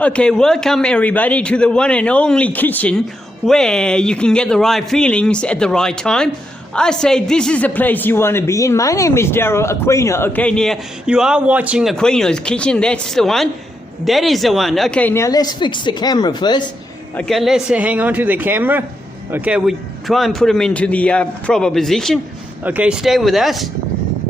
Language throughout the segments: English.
Okay, welcome everybody to the one and only kitchen where you can get the right feelings at the right time. I say this is the place you want to be in. My name is Darryl.DAquino. Okay, now you are watching Aquino's Kitchen. That's the one. That is the one. Okay, now let's fix the camera first. Okay, let's hang on to the camera. Okay, we try and put them into the proper position. Okay, stay with us.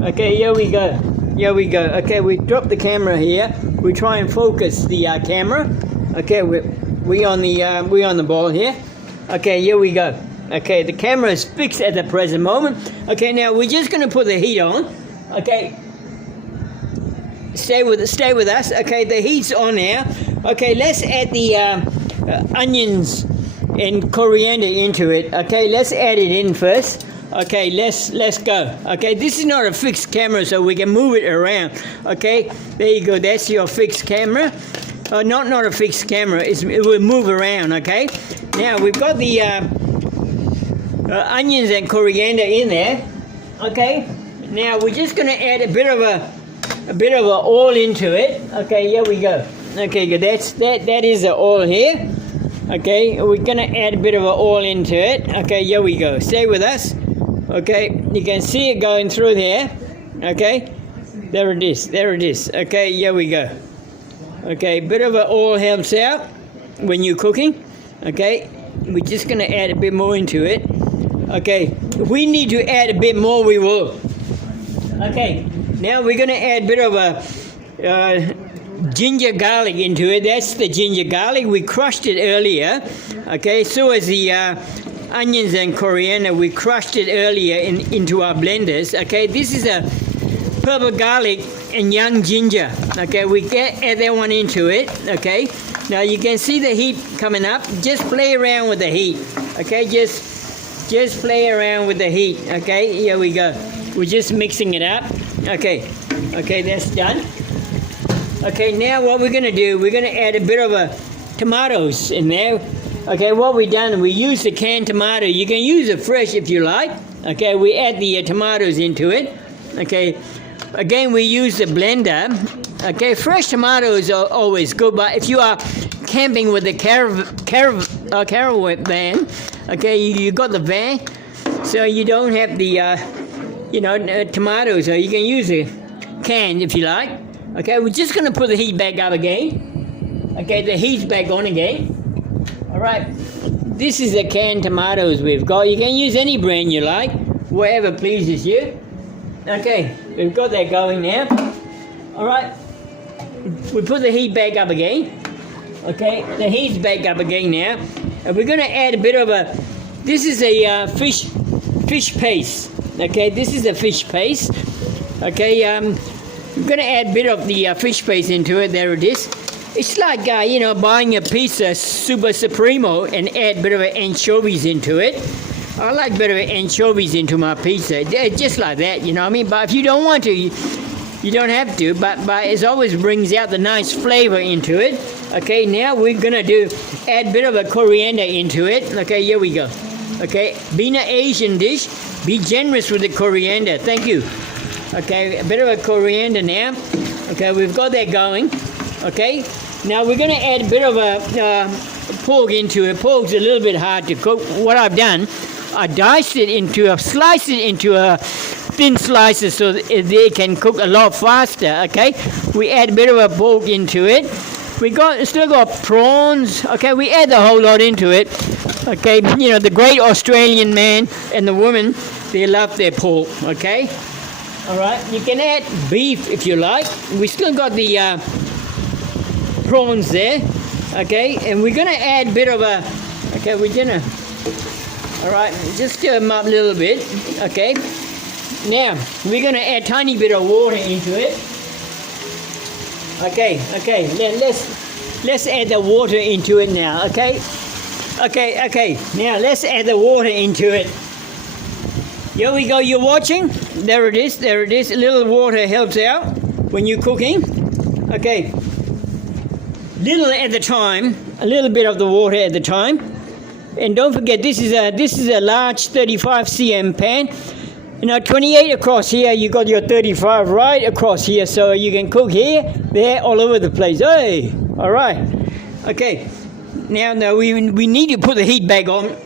Okay, here we go. Here we go. Okay, we drop the camera here. We try and focus the camera. Okay, we on the ball here. Okay, here we go. Okay, the camera is fixed at the present moment. Okay, now we're just going to put the heat on. Okay, stay with us. Okay, the heat's on now. Okay, let's add the onions and coriander into it. Okay, let's add it in first. Okay, let's go. Okay, this is not a fixed camera, so we can move it around. Okay, there you go. That's your fixed camera. Not a fixed camera. It will move around. Okay. Now we've got the onions and coriander in there. Okay. Now we're just going to add a bit of oil into it. Okay. Here we go. Okay, good. That is the oil here. Okay, we're going to add a bit of oil into it. Okay, here we go. Stay with us. Okay, you can see it going through there. Okay, there it is. Okay, here we go. Okay, bit of oil helps out when you're cooking. Okay, we're just going to add a bit more into it. Okay, if we need to add a bit more, we will. Okay, now we're going to add a bit of ginger garlic into it. That's the ginger garlic. We crushed it earlier. Okay, so as the onions and coriander, we crushed it earlier into our blenders. Okay, this is a purple garlic and young ginger. Okay, we add that one into it. Okay, now you can see the heat coming up. Just play around with the heat. Okay, just play around with the heat. Okay, here we go. We're just mixing it up. Okay, that's done. Okay, now what we're going to do, we're going to add a bit of tomatoes in there. Okay, what we done, we used the canned tomato. You can use it fresh if you like. Okay, we add the tomatoes into it. Okay, again, we use the blender. Okay, fresh tomatoes are always good, but if you are camping with the caravan van, okay, you got the van, so you don't have the, tomatoes, so you can use the can if you like. Okay, we're just going to put the heat back up again. Okay, the heat's back on again. All right, this is the canned tomatoes we've got. You can use any brand you like, whatever pleases you. Okay, we've got that going now. All right, we put the heat back up again. Okay, the heat's back up again now. And we're going to add a bit of this is a fish paste. Okay, this is a fish paste. Okay, we're going to add a bit of the fish paste into it. There it is. It's like, buying a pizza Super Supremo and add a bit of anchovies into it. I like a bit of anchovies into my pizza, just like that, you know what I mean? But if you don't want to, you don't have to, but it always brings out the nice flavor into it. Okay, now we're going to add a bit of a coriander into it. Okay, here we go. Okay, being an Asian dish, be generous with the coriander. Thank you. Okay, a bit of a coriander now. Okay, we've got that going. Okay, now we're going to add a bit of a pork into it. Pork's a little bit hard to cook. What I've done, I sliced it into thin slices so that they can cook a lot faster. Okay, we add a bit of a pork into it. Still got prawns. Okay, we add the whole lot into it. Okay, the great Australian man and the woman, they love their pork. Okay, all right. You can add beef if you like. We still got the prawns there. Okay, and we're gonna add a bit of all right, just stir them up a little bit. Okay, now we're gonna add a tiny bit of water into it. Okay, let's add the water into it now. Okay, now let's add the water into it. Here we go. You're watching. There it is. A little water helps out when you're cooking. Okay, little at the time, a little bit of the water at the time. And don't forget, this is a large 35 cm pan. 28 across here, you got your 35 right across here, so you can cook here, there, all over the place. Hey, all right. Okay, now we need to put the heat back on.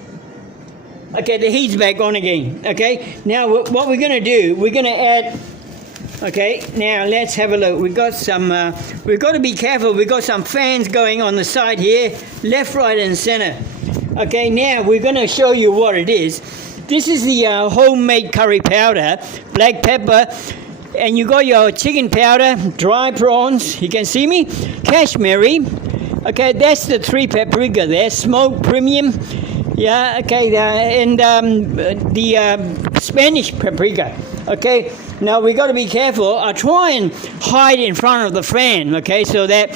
Okay, the heat's back on again. Okay, now what we're going to do, we're going to add. Okay, now let's have a look. We've got some. We've got to be careful. We've got some fans going on the side here, left, right, and center. Okay, now we're going to show you what it is. This is the homemade curry powder, black pepper, and you got your chicken powder, dry prawns. You can see me, cashmere. Okay, that's the 3 paprika there, smoked premium. Yeah, okay, and the Spanish paprika. Okay, now we got to be careful. I try and hide in front of the fan. Okay, so that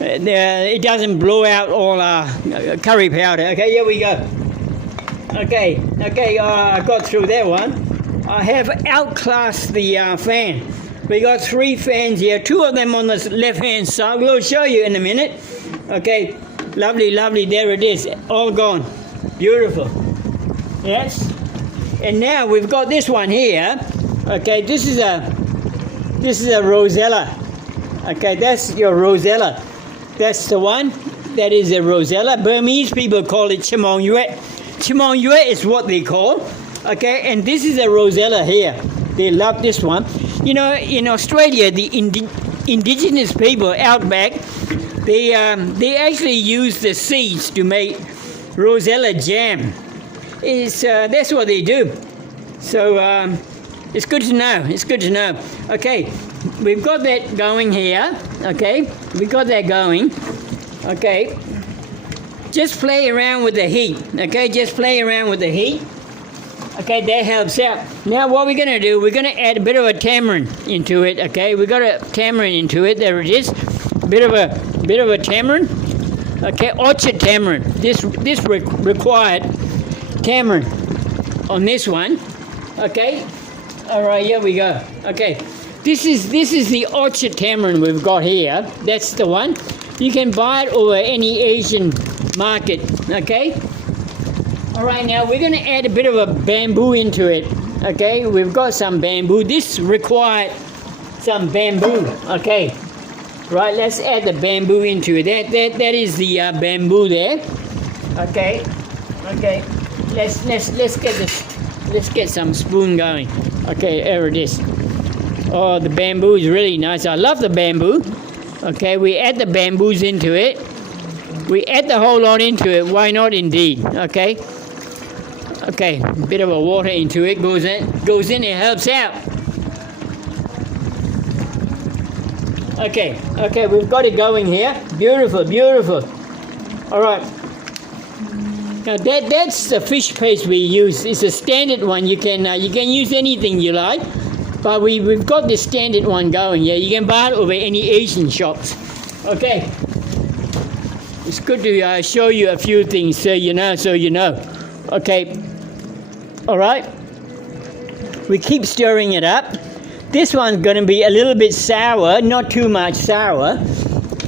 it doesn't blow out all our curry powder. Okay, here we go. Okay, I got through that one. I have outclassed the fan. We got 3 fans here, 2 of them on the left-hand side. We'll show you in a minute. Okay, lovely, there it is, all gone. Beautiful. Yes. And now we've got this one here. Okay, this is a rosella. Okay, that's your rosella. That's the one. That is a rosella. Burmese people call it chimong yuet. Chimong yuet is what they call. Okay, and this is a rosella here. They love this one. You know, in Australia, the indigenous people out back, they actually use the seeds to make rosella jam. That's what they do. So it's good to know. It's good to know. Okay, we've got that going here. Okay, we've got that going. Okay, just play around with the heat. Okay, just play around with the heat. Okay, that helps out. Now what we're going to do, we're going to add a bit of a tamarind into it. Okay, we got a tamarind into it. There it is. Bit of a tamarind. Okay, orchard tamarind. This required tamarind on this one. Okay. All right, here we go. Okay. This is the orchard tamarind we've got here. That's the one. You can buy it over any Asian market. Okay. All right, now we're going to add a bit of a bamboo into it. Okay, we've got some bamboo. This required some bamboo. Okay, right. Let's add the bamboo into it. That is the bamboo there. Okay. Let's get this. Let's get some spoon going. Okay, there it is. Oh, the bamboo is really nice. I love the bamboo. Okay, we add the bamboos into it. We add the whole lot into it. Why not, indeed? Okay. Okay, a bit of a water into it goes in, it helps out. Okay, we've got it going here. Beautiful. All right. Now that's the fish paste we use. It's a standard one. You can use anything you like, but we've got the standard one going. Yeah, you can buy it over any Asian shops. Okay. It's good to show you a few things so you know. Okay. All right, we keep stirring it up. This one's going to be a little bit sour, not too much sour.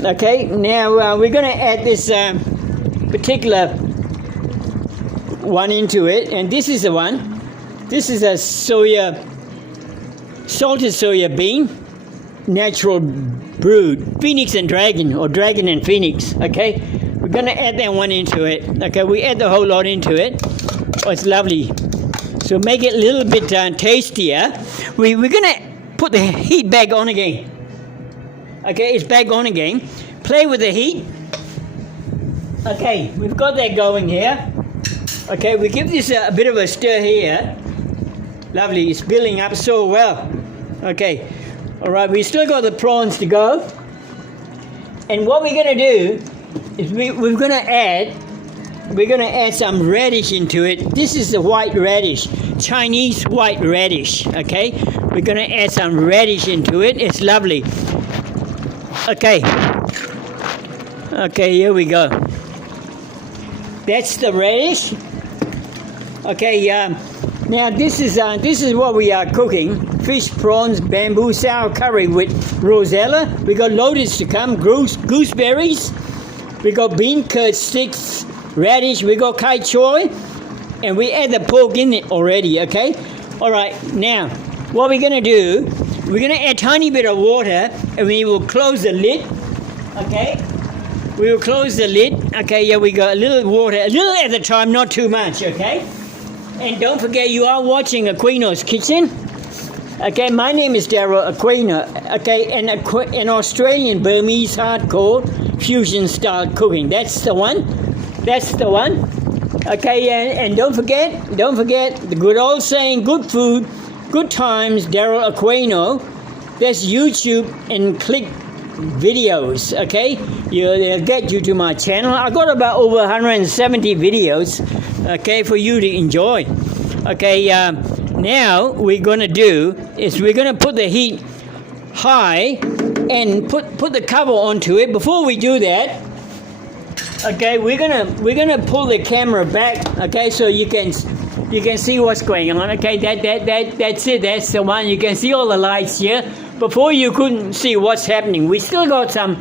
Okay, now we're going to add this particular one into it, and this is the one. This is a salted soya bean, natural brewed, Phoenix and Dragon, or Dragon and Phoenix. Okay, we're going to add that one into it. Okay, we add the whole lot into it. Oh, it's lovely. So make it a little bit tastier. We're going to put the heat back on again. Okay, it's back on again. Play with the heat. Okay, we've got that going here. Okay, we give this a bit of a stir here. Lovely, it's building up so well. Okay, all right, we still got the prawns to go. And what we're going to do is we're going to add some radish into it. This is the white radish, Chinese white radish, okay? We're going to add some radish into it. It's lovely. Okay, here we go. That's the radish. Okay, now this is what we are cooking. Fish, prawns, bamboo, sour curry with rosella. We got lotus to come, gooseberries. We got bean curd sticks, radish, we got kai choy, and we add the pork in it already, okay? All right, now what we're going to do, we're going to add a tiny bit of water, and we will close the lid. Okay, we will close the lid. Okay, here we go. A little water, a little at a time, not too much. Okay, and don't forget, you are watching Aquino's Kitchen. Okay, my name is Darryl.DAquino. Okay, and an Australian Burmese hardcore fusion style cooking. That's the one. That's the one. Okay, and don't forget the good old saying: good food, good times. Darryl.DAquino. That's YouTube, and click videos. Okay, they'll get you to my channel. I got about over 170 videos. Okay, for you to enjoy. Okay. Now we're going to do is we're going to put the heat high and put the cover onto it. Before we do that, okay, we're gonna pull the camera back. Okay, so you can see what's going on. Okay, that's it. That's the one. You can see all the lights here. Before you couldn't see what's happening. We still got some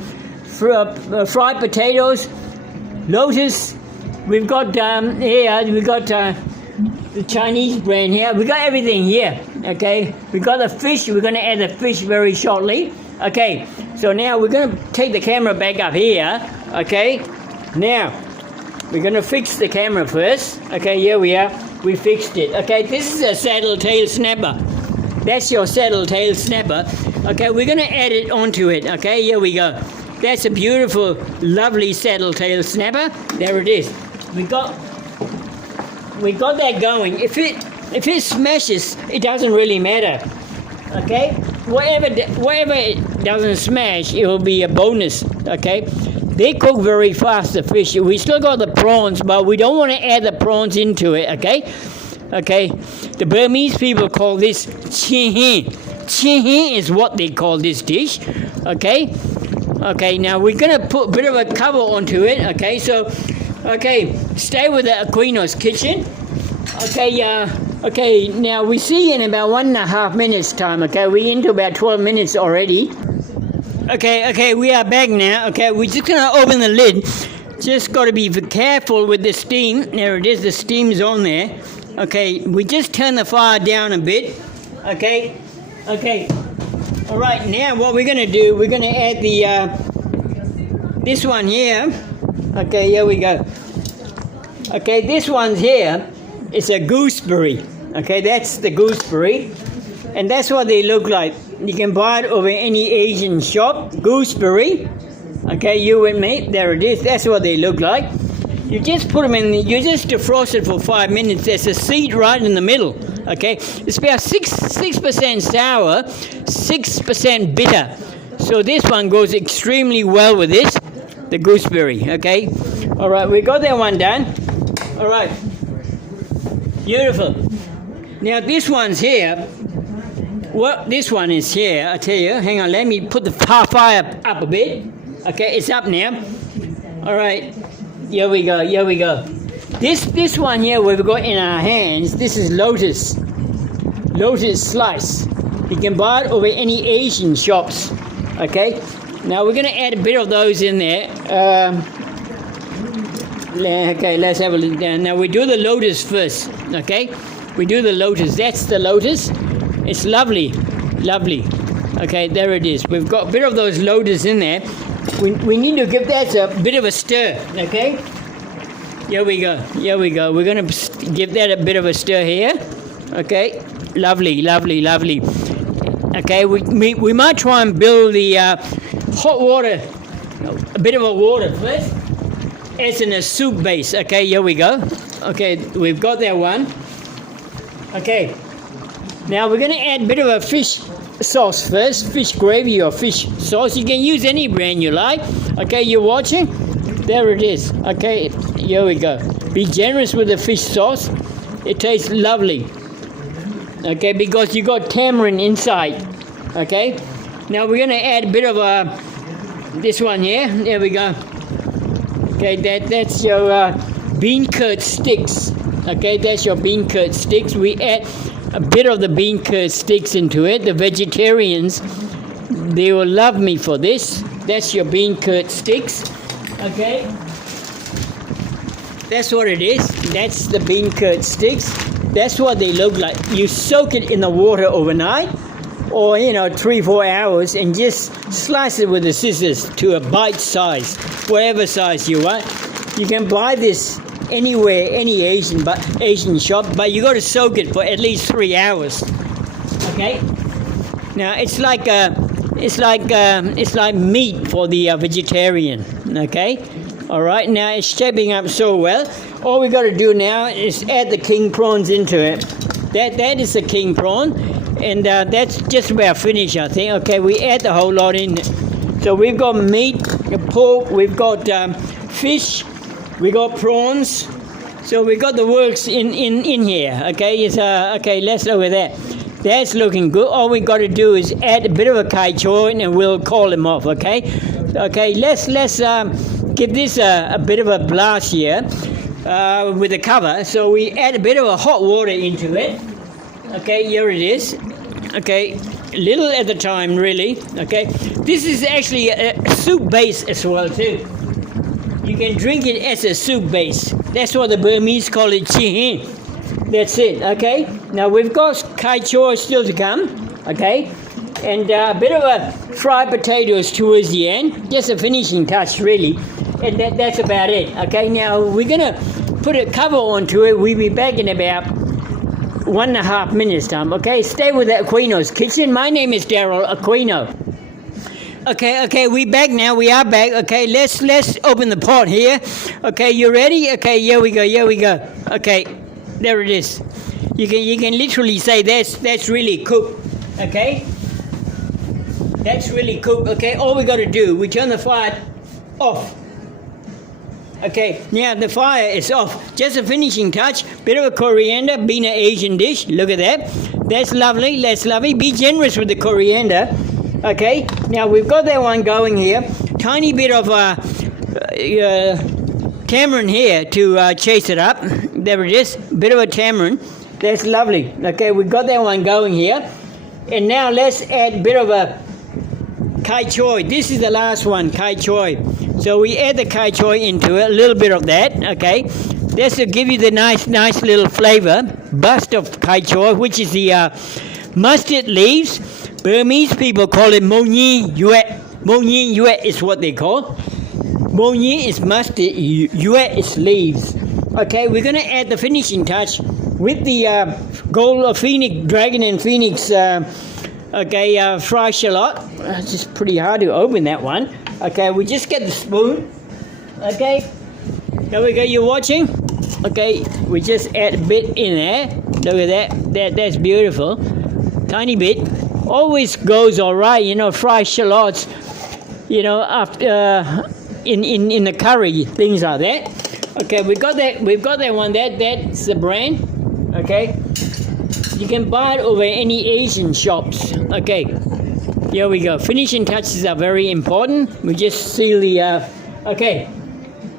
fried potatoes, lotus. We've got here. We got. The Chinese brand here. We got everything here. Okay, we got the fish. We're going to add the fish very shortly. Okay, so now we're going to take the camera back up here. Okay, now we're going to fix the camera first. Okay, here we are. We fixed it. Okay, this is a saddle tail snapper. That's your saddle tail snapper. Okay, we're going to add it onto it. Okay, here we go. That's a beautiful, lovely saddle tail snapper. There it is. We got that going. If it smashes, it doesn't really matter. Okay, whatever it doesn't smash, it will be a bonus. Okay, they cook very fast, the fish. We still got the prawns, but we don't want to add the prawns into it. Okay, the Burmese people call this chihi. Chihi is what they call this dish. Okay, now we're gonna put a bit of a cover onto it. Okay, so. Okay, stay with the Aquino's Kitchen. Okay, now we see in about 1.5 minutes time. Okay, we're into about 12 minutes already. Okay, we are back now. Okay, we're just gonna open the lid. Just got to be careful with the steam. There it is, the steam's on there. Okay, we just turn the fire down a bit. Okay. All right, now what we're gonna do, we're gonna add the this one here. Okay, here we go. Okay, this one's here. It's a gooseberry. Okay, that's the gooseberry. And that's what they look like. You can buy it over any Asian shop. Gooseberry. Okay, you with me? There it is. That's what they look like. You just put them in, you just defrost it for 5 minutes. There's a seed right in the middle. Okay, it's about 6% sour, 6% bitter. So this one goes extremely well with this. The gooseberry, okay? All right, we got that one done. All right, beautiful. Now this one's here. What this one is here, I tell you. Hang on, let me put the fire up a bit. Okay, it's up now. All right, here we go. This one here we've got in our hands. This is lotus slice. You can buy it over any Asian shops. Okay. Now we're going to add a bit of those in there. Okay, let's have a look down. Now we do the lotus first. Okay, we do the lotus. That's the lotus. It's lovely. Okay, there it is. We've got a bit of those lotus in there. We need to give that a bit of a stir. Okay. Here we go. We're going to give that a bit of a stir here. Okay. Lovely. Okay, we might try and build the hot water, a bit of a water first, as in a soup base. Okay, here we go. Okay, we've got that one. Okay, now we're going to add a bit of a fish sauce first, fish gravy or fish sauce. You can use any brand you like. Okay, you're watching? There it is. Okay, here we go. Be generous with the fish sauce. It tastes lovely. Okay, because you got tamarind inside. Okay, now we're going to add a bit of this one here. There we go. Okay, that's your bean curd sticks. Okay, that's your bean curd sticks. We add a bit of the bean curd sticks into it. The vegetarians, they will love me for this. That's your bean curd sticks. Okay, that's what it is. That's the bean curd sticks. That's what they look like. You soak it in the water overnight, or 3-4 hours, and just slice it with the scissors to a bite size, whatever size you want. You can buy this anywhere, any Asian shop, but you got to soak it for at least 3 hours. Okay. Now it's like meat for the vegetarian. Okay. All right. Now it's shaping up so well. All we got to do now is add the king prawns into it. That is the king prawn, and that's just about finished, I think. Okay, we add the whole lot in. So we've got meat, pork, we've got fish, we got prawns. So we got the works in here. Okay, okay. Let's look at that. That's looking good. All we got to do is add a bit of a kai choy, and we'll call them off. Okay, okay. Let's give this a bit of a blast here with the cover. So we add a bit of a hot water into it. Okay, here it is. Okay, little at a time, really. Okay, this is actually a soup base as well too. You can drink it as a soup base. That's what the Burmese call it, chi. That's it. Okay. Now we've got kai choy still to come. Okay, and a bit of a fried potatoes towards the end, just a finishing touch, really. And that's about it. Okay. Now we're gonna put a cover onto it. We'll be back in about 1.5 minutes time. Okay. Stay with Aquino's Kitchen. My name is Darryl.DAquino. Okay, we back now. We are back. Okay, let's open the pot here. Okay, you ready? Okay, here we go. Okay, there it is. You can literally say that's really cooked. Okay, that's really cooked. Okay, all we got to do, we turn the fire off. Okay, now the fire is off. Just a finishing touch. Bit of a coriander, being an Asian dish. Look at that. That's lovely. Be generous with the coriander. Okay, now we've got that one going here. Tiny bit of tamarind here to chase it up. There it is. Bit of a tamarind. That's lovely. Okay, we've got that one going here. And now let's add a bit of a kai choy. This is the last one, kai choy. So we add the kai choy into it, a little bit of that. Okay, that's to give you the nice little flavor. Bust of kai choy, which is the mustard leaves. Burmese people call it mo nhi yuet. Mo nhi yuet is what they call. Mo nhi is mustard, yuet is leaves. Okay, we're going to add the finishing touch with the gold phoenix, dragon and phoenix fried shallot. It's just pretty hard to open that one. Okay, we just get the spoon. Okay, there we go, you're watching. Okay, we just add a bit in there. Look at that. That's beautiful. Tiny bit. Always goes all right, fried shallots, after in the curry, things like that. Okay, we've got that one. That's the brand. Okay, you can buy it over any Asian shops. Okay, here we go. Finishing touches are very important. We just seal the. Okay,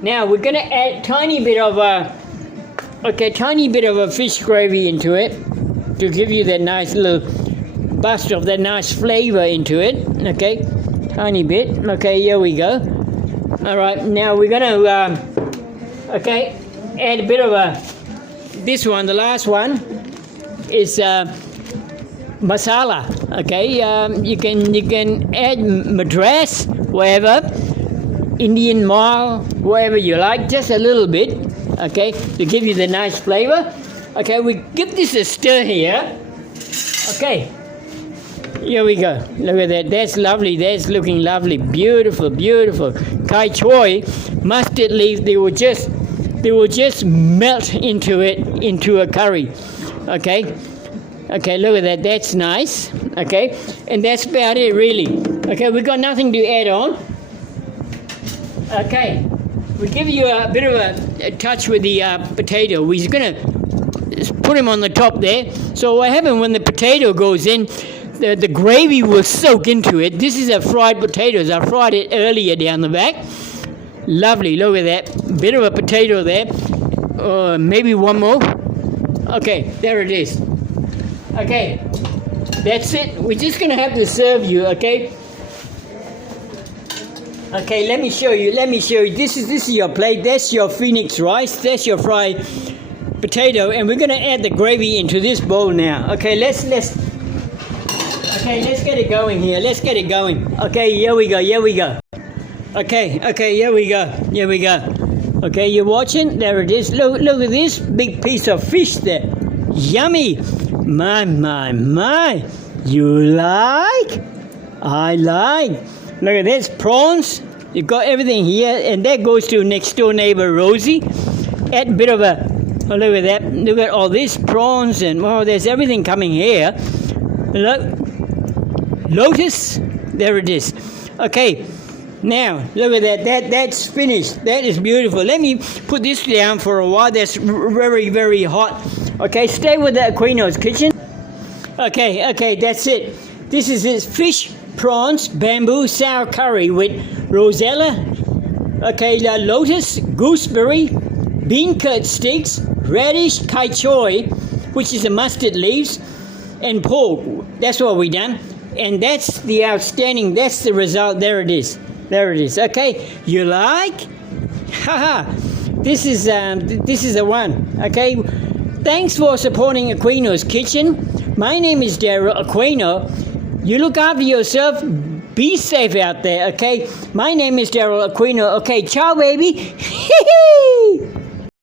now we're gonna add tiny bit of a fish gravy into it to give you that nice little bust of that nice flavor into it. Okay, tiny bit. Okay, here we go. All right, now we're gonna add a bit of this one. The last one is masala. Okay, you can add madras, wherever, Indian mile, wherever you like, just a little bit. Okay, to give you the nice flavor. Okay, we give this a stir here. Okay. Here we go. Look at that. That's lovely. That's looking lovely. Beautiful. Kai choy, mustard leaves. They will just melt into a curry. Okay. Look at that. That's nice. Okay. And that's about it, really. Okay. We've got nothing to add on. Okay. We give you a bit of a touch with the potato. We're gonna put them on the top there. So what happens when the potato goes in? The gravy will soak into it. This is a fried potatoes. I fried it earlier down the back. Lovely. Look at that. Bit of a potato there. Maybe one more. Okay, there it is. Okay, that's it. We're just going to have to serve you, okay? Okay, let me show you. This is your plate. That's your phoenix rice. That's your fried potato, and we're going to add the gravy into this bowl now. Okay, let's get it going here. Let's get it going. Okay, here we go. Okay, here we go. Okay, you're watching? There it is. Look at this big piece of fish there. Yummy. My. You like? I like. Look at this, prawns. You've got everything here, and that goes to next door neighbor Rosie. Add a bit of a, oh, look at that. Look at all these prawns, and oh, there's everything coming here. Look, lotus. There it is. Okay, now look at that. That's finished. That is beautiful. Let me put this down for a while. That's very, very hot. Okay, stay with the Aquino's kitchen. Okay, that's it. This is his fish, prawns, bamboo, sour curry with rosella, okay, lotus, gooseberry, bean curd sticks, radish, kai choy, which is the mustard leaves, and pork. That's what we done. And that's the outstanding, that's the result. There it is. Okay, you like? Haha. This is the one. Okay. Thanks for supporting Aquino's Kitchen. My name is Darryl.DAquino. You look after yourself. Be safe out there, okay? My name is Darryl.DAquino. Okay, ciao, baby.